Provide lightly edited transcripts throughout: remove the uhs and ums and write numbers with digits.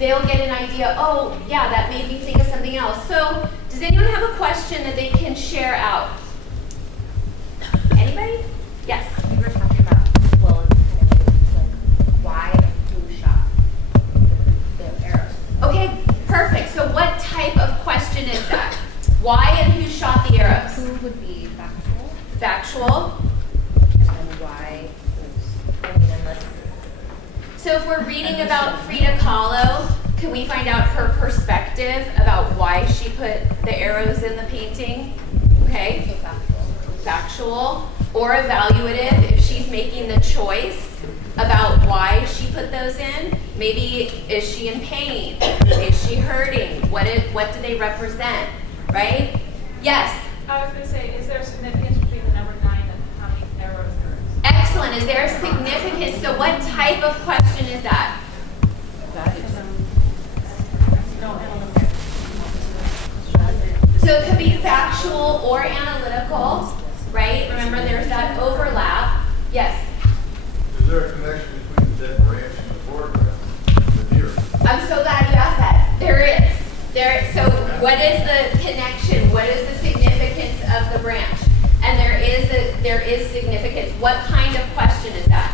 they'll get an idea, oh, yeah, that made me think of something else. So does anyone have a question that they can share out? Anybody? Yes? We were talking about, well, like, why and who shot the arrows. Okay, perfect. So what type of question is that? Why and who shot the arrows? Who would be factual? Factual. And then why was, I mean, unless. So if we're reading about Frida Kahlo, can we find out her perspective about why she put the arrows in the painting? Okay. So factual. Factual or evaluative if she's making the choice about why she put those in. Maybe is she in pain? Is she hurting? What do they represent? Right? Yes. I was going to say, is there a significance between the number 9 and how many arrows there is? Excellent. Is there a significance? So what type of question is that? So it could be factual or analytical, right? Remember, there's that overlap. Yes? Is there a connection between the dead branch and the foreground, the deer? I'm so glad you asked that. There is. So what is the connection? What is the significance of the branch? And there is significance. What kind of question is that?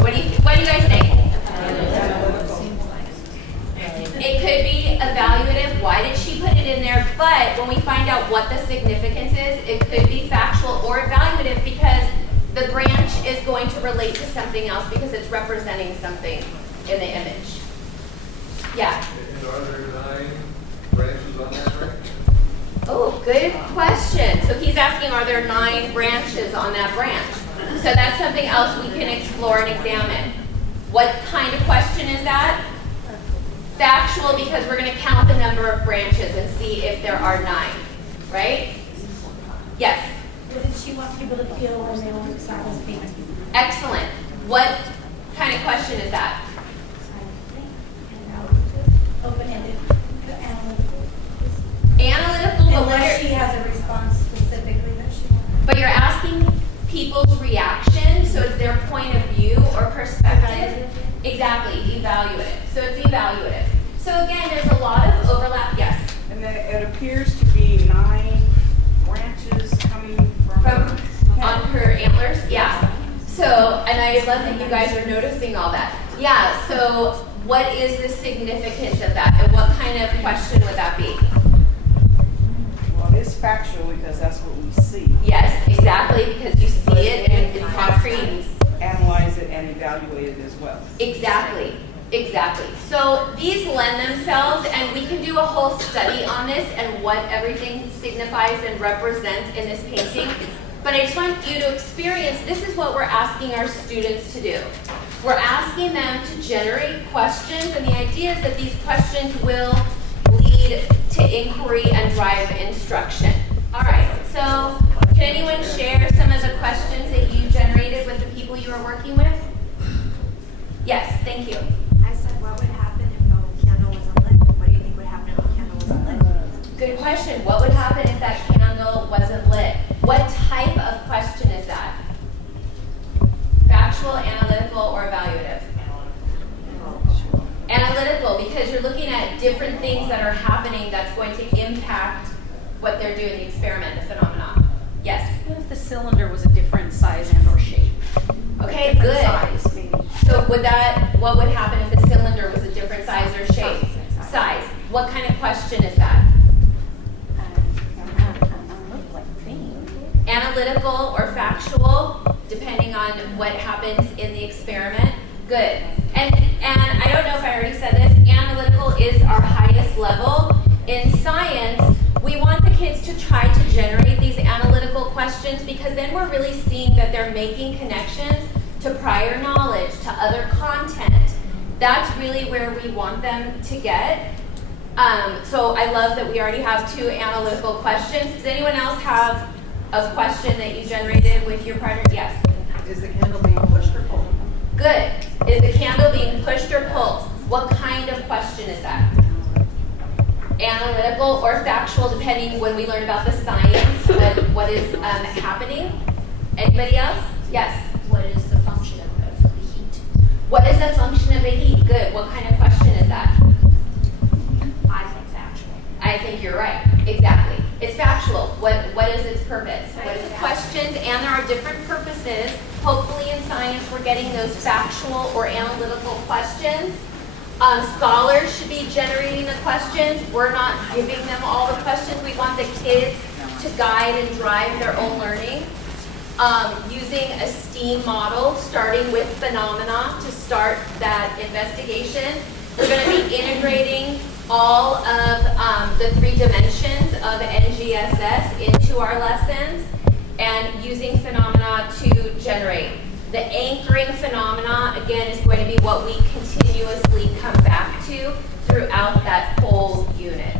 What do you guys think? It could be evaluative. Why did she put it in there? But when we find out what the significance is, it could be factual or evaluative because the branch is going to relate to something else because it's representing something in the image. Yeah. And are there 9 branches on that branch? Oh, good question. So he's asking, are there 9 branches on that branch? So that's something else we can explore and examine. What kind of question is that? Factual, because we're going to count the number of branches and see if there are 9, right? Yes? What did she want people to feel when they were inside this painting? Excellent. What kind of question is that? Open-ended, analytical. Analytical, but Unless she has a response specifically that she wants. but you're asking people's reaction, so it's their point of view or perspective. Exactly, evaluative. So it's evaluative. So again, there's a lot of overlap. Yes? And then it appears to be 9 branches coming from On her antlers? Yeah. So, and I love that you guys are noticing all that. Yeah, so what is the significance of that? And what kind of question would that be? Well, it's factual because that's what we see. Yes, exactly, because you see it and it's concrete. Analyze it and evaluate it as well. Exactly, exactly. So these lend themselves, and we can do a whole study on this and what everything signifies and represents in this painting. But I just want you to experience, this is what we're asking our students to do. We're asking them to generate questions, and the idea is that these questions will lead to inquiry and drive instruction. All right, so can anyone share some of the questions that you generated with the people you were working with? Yes, thank you. I said, what would happen if the candle wasn't lit? What do you think would happen if the candle wasn't lit? Good question. What would happen if that candle wasn't lit? What type of question is that? Factual, analytical, or evaluative? Analytical, because you're looking at different things that are happening that's going to impact what they're doing, the experiment, the phenomenon. Yes? What if the cylinder was a different size and or shape? Okay, Different good. size, maybe. So what would happen if the cylinder was a different size or shape? Size. What kind of question is that? Analytical or factual, depending on what happens in the experiment. Good. And I don't know if I already said this, analytical is our highest level. In science, we want the kids to try to generate these analytical questions because then we're really seeing that they're making connections to prior knowledge, to other content. That's really where we want them to get. So I love that we already have 2 analytical questions. Does anyone else have a question that you generated with your partner? Yes. Is the candle being pushed or pulled? Good. Is the candle being pushed or pulled? What kind of question is that? Analytical or factual, depending when we learn about the science of what is happening. Anybody else? Yes. What is the function of the heat? What is the function of the heat? Good. What kind of question is that? I think factual. I think you're right. Exactly. It's factual. What is its purpose? What is the questions? And there are different purposes. Hopefully in science we're getting those factual or analytical questions. Scholars should be generating the questions. We're not giving them all the questions. We want the kids to guide and drive their own learning. Using a STEAM model, starting with phenomena to start that investigation. We're going to be integrating all of the 3 dimensions of NGSS into our lessons and using phenomena to generate. The anchoring phenomena, again, is going to be what we continuously come back to throughout that whole unit.